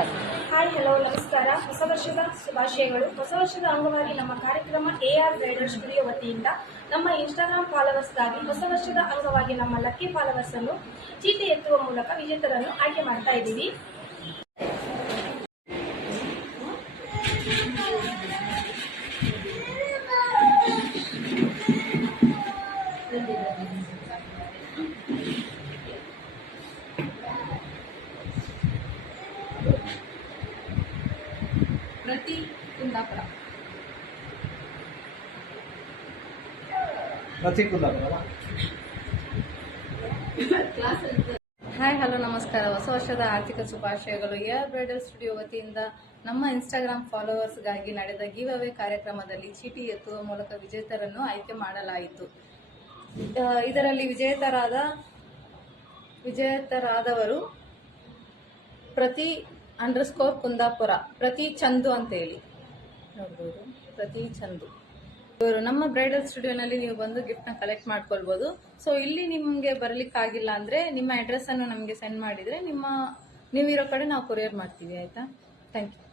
Start. Hi hello ನಮಸ್ಕಾರ. ಹೊಸ ವರ್ಷದ ಶುಭಾಶಯಗಳು. ಹೊಸ ವರ್ಷದ ಅಂಗವಾಗಿ ನಮ್ಮ ಕಾರ್ಯಕ್ರಮ AR ಬ್ರೈಡಲ್ ಸ್ಟುಡಿಯೋ ವತಿಯಿಂದ ನಮ್ಮ ಇನ್ಸ್ಟಾಗ್ರಾಮ್ ಫಾಲೋವರ್ಸ್ಗಾಗಿ ಹೊಸ ವರ್ಷದ ಅಂಗವಾಗಿ ನಮ್ಮ ಲಕ್ಕಿ ಫಾಲೋವರ್ಸ್ ಅನ್ನು ಚೀಟಿ ಎತ್ತುವ ಮೂಲಕ ವಿಜೇತರನ್ನು ಆಯ್ಕೆ ಮಾಡ್ತಾ ಇದ್ದೀವಿ. ಪ್ರತಿ ಕುಂದಾಪುರ. ಹಾಯ್ ಹಲೋ ನಮಸ್ಕಾರ. ಹೊಸ ವರ್ಷದ ಆರ್ಥಿಕ ಶುಭಾಶಯಗಳು. AR ಬ್ರೈಡಲ್ ಸ್ಟುಡಿಯೋ ವತಿಯಿಂದ ನಮ್ಮ ಇನ್ಸ್ಟಾಗ್ರಾಮ್ ಫಾಲೋವರ್ಸ್ಗಾಗಿ ನಡೆದ ಗಿವ್ ಅವೇ ಕಾರ್ಯಕ್ರಮದಲ್ಲಿ ಚೀಟಿ ಎತ್ತುವ ಮೂಲಕ ವಿಜೇತರನ್ನು ಆಯ್ಕೆ ಮಾಡಲಾಯಿತು. ಇದರಲ್ಲಿ ವಿಜೇತರಾದವರು ಪ್ರತಿ _ ಕುಂದಾಪುರ, ಪ್ರತಿ ಚಂದು ಅಂತ ಹೇಳಿ ನೋಡ್ಬೋದು. ಪ್ರತಿ ಚಂದು ಇವರು ನಮ್ಮ ಬ್ರೈಡಲ್ ಸ್ಟುಡಿಯೋನಲ್ಲಿ ನೀವು ಬಂದು ಗಿಫ್ಟ್ನ ಕಲೆಕ್ಟ್ ಮಾಡ್ಕೊಳ್ಬೋದು. ಸೊ ಇಲ್ಲಿ ನಿಮಗೆ ಬರಲಿಕ್ಕಾಗಿಲ್ಲ ಅಂದರೆ ನಿಮ್ಮ ಅಡ್ರೆಸ್ ಅನ್ನು ನಮಗೆ ಸೆಂಡ್ ಮಾಡಿದರೆ ನೀವಿರೋ ಕಡೆ ನಾವು ಕೊರಿಯರ್ ಮಾಡ್ತೀವಿ. ಆಯಿತಾ? Thank you.